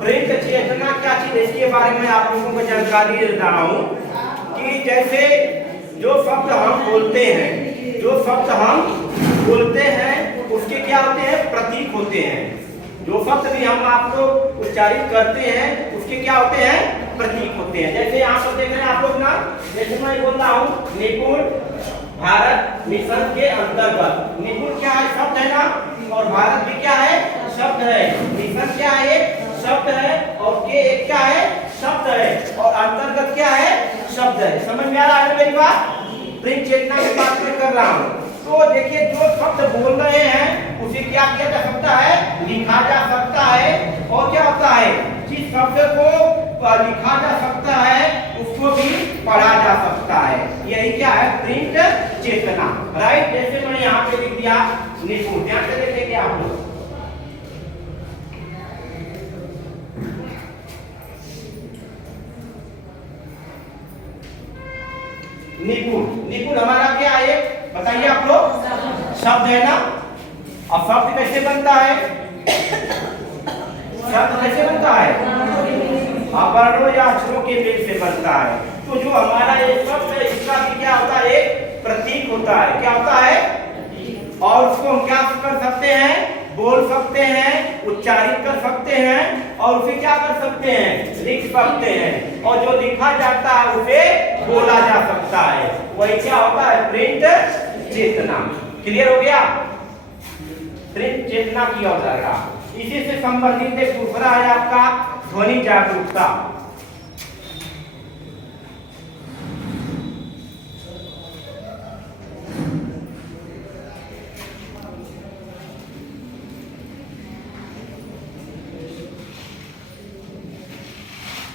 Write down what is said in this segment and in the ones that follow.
Print चेतना क्या चीज, इसके बारे में आप लोगों को जानकारी दे रहा हूं कि जैसे जो शब्द हम बोलते हैं, जो शब्द हम बोलते हैं उसके क्या होते हैं, प्रतीक होते हैं। जो शब्द भी हम आपको उच्चारित करते हैं उसके क्या होते हैं, प्रतीक होते हैं। जैसे यहाँ पर देख रहे हैं आप लोग ना, जैसे मैं बोल रहा हूँ निपुण भारत मिशन के अंतर्गत, निपुण क्या है, शब्द है ना, और भारत भी क्या है, शब्द है। मिशन क्या है, शब्द है, और के एक क्या है, शब्द है, और अंतर्गत क्या है, शब्द है। समझ में आ रहा है मेरी बात? प्रिंट चेतना की बात मैं कर रहा हूँ। तो देखिए जो शब्द बोल रहे हैं उसे क्या किया जा सकता है, लिखा जा सकता है। और क्या होता है, जिस शब्द को लिखा जा सकता है उसको भी पढ़ा जा सकता है। यही क्या है, प्रिंट चेतना, राइट। जैसे मैंने यहाँ पे लिख दिया निपुण, ध्यान से देखेंगे आप लोग। निपुण, निपुण हमारा क्या है, बताइए आप लोग, शब्द है ना। अब शब्द कैसे बनता है, शब्द कैसे बनता है, वर्णों या अक्षरों के मेल से बनता है। तो जो हमारा ये शब्द है इसका भी क्या होता है, एक प्रतीक होता है। क्या होता है, और उसको हम क्या कर सकते हैं, बोल सकते हैं, उच्चारित कर सकते हैं, और उसे क्या कर सकते हैं, लिख सकते हैं। और जो लिखा जाता है उसे बोला जा सकता है। वही क्या होता है, प्रिंट चेतना। क्लियर हो गया? प्रिंट चेतना की अवधारणा। इसी से संबंधित एक दूसरा है आपका ध्वनि जागरूकता।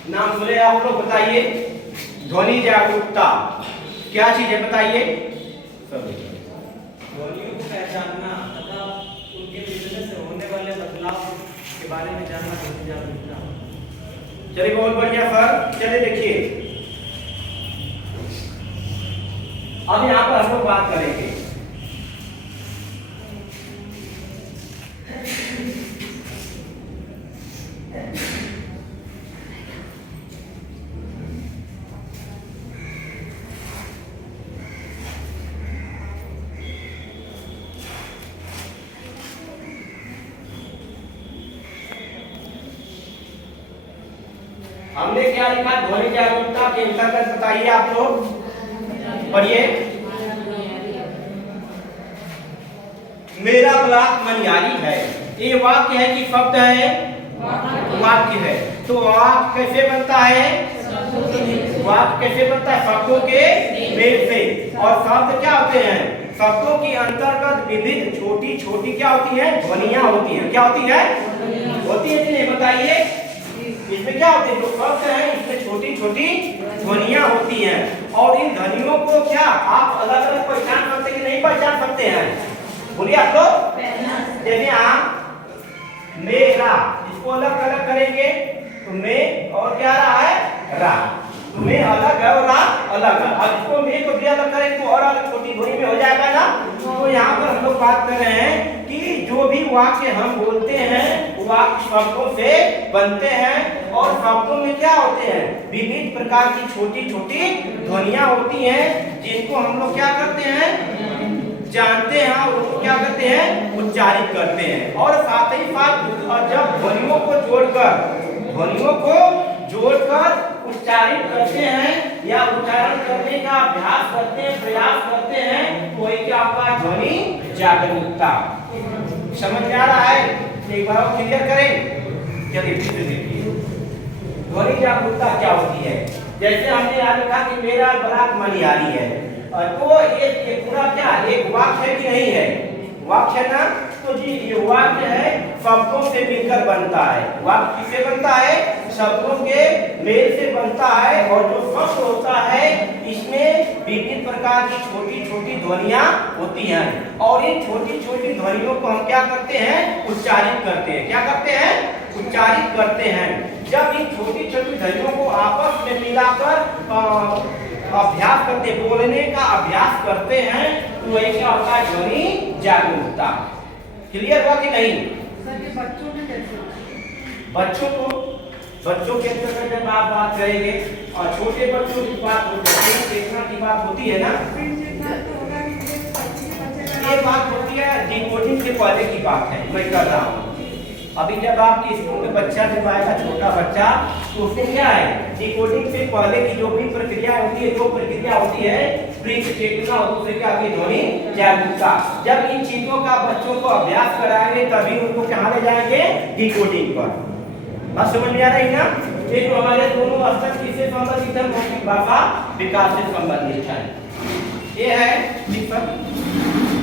नाम सुने आप लोग, बताइए ध्वनि जागरूकता क्या चीज है, बताइए। ध्वनियों को पहचानना तथा उनके मिलने से होने वाले बदलाव के बारे में जानना ध्वनि जागरूकता। चलिए बहुत बढ़िया सर। चलिए देखिए अब यहाँ पर हम लोग बात करेंगे हमने क्या लिखा, ध्वनि जागरूकता के अंतर्गत बताइए आप लोग, पढ़िए। मेरा ब्लॉक मनियारी है, ये वाक्य है कि शब्द है, वाक्य है। तो वाक्य कैसे बनता है, वाक्य कैसे बनता है, शब्दों के मेल से। और शब्द क्या होते हैं, शब्दों के अंतर्गत विविध छोटी छोटी क्या होती है, ध्वनियां होती हैं। क्या होती है, होती है कि नहीं, बताइए। इसमें क्या होते हैं, जो शब्द है इसमें छोटी छोटी ध्वनियां होती हैं। और इन ध्वनियों को क्या आप अलग अलग पहचान सकते कि नहीं पहचान सकते हैं, बोलिए आप लोग। जैसे आप मेरा, इसको अलग अलग करेंगे तो मैं और क्या रहा है, रा। तो मैं अलग है और रा अलग है। अब इसको मैं को भी अलग करेंगे तो और अलग छोटी ध्वनि में हो जाएगा ना। तो यहाँ पर हम लोग बात कर रहे हैं कि जो भी वाक्य हम बोलते हैं वाक्य शब्दों से बनते हैं। और शब्दों में क्या होते हैं, विविध प्रकार की छोटी छोटी ध्वनियां होती हैं, जिनको हम लोग क्या करते हैं, जानते हैं और उनको क्या करते हैं, उच्चारित करते हैं। और साथ ही साथ जब ध्वनियों को जोड़कर उच्चारित करते हैं या उच्चारण करने का अभ्यास करते हैं, प्रयास करते हैं, तो वही क्या आपका ध्वनि जागरूकता। समझ में आ रहा है? एक बार और क्लियर करें। चलिए फिर से देखिए ध्वनि जागरूकता क्या होती है। जैसे हमने यहाँ लिखा कि मेरा ब्लॉक मनियारी है, तो ये पूरा क्या एक वाक्य है कि नहीं है, वाक्य है ना। तो जी ये वाक्य है, शब्दों से मिलकर बनता है। वाक्य किससे बनता है, शब्दों के मेल से बनता है। और जो शब्द होता है इसमें विभिन्न प्रकार की छोटी छोटी ध्वनियां होती हैं। और इन छोटी छोटी ध्वनियों को हम क्या करते हैं, उच्चारित करते हैं। क्या करते हैं, उच्चारित करते हैं। जब इन छोटी छोटी ध्वनियों को आपस में मिलाकर अभ्यास करते, बोलने का अभ्यास करते हैं तो वही क्या होता है, ध्वनि जागरूकता। क्लियर हुआ कि नहीं? सर ये बच्चों में कैसे होता है? बच्चों के अंतर्गत जब आप बात करेंगे और छोटे बच्चों की बात होती है, चेतना की बात होती है ना, ये बात होती है डिकोडिंग के पहले की बात है, मैं कर रहा हूँ। अभी जब आपके स्कूल में बच्चा जब आएगा, छोटा बच्चा, तो उसमें क्या है, डिकोडिंग से पहले की जो भी प्रक्रिया होती है, जो प्रक्रिया होती है प्री चेतना और दूसरे क्या की ध्वनि जागरूकता। जब इन चीजों का बच्चों को अभ्यास कराएंगे तभी उनको कहाँ ले जाएंगे, डिकोडिंग पर। बात समझ में आ रही ना? ये जो हमारे दोनों स्तर किससे संबंधित है, मौखिक भाषा विकास से संबंधित है। ये है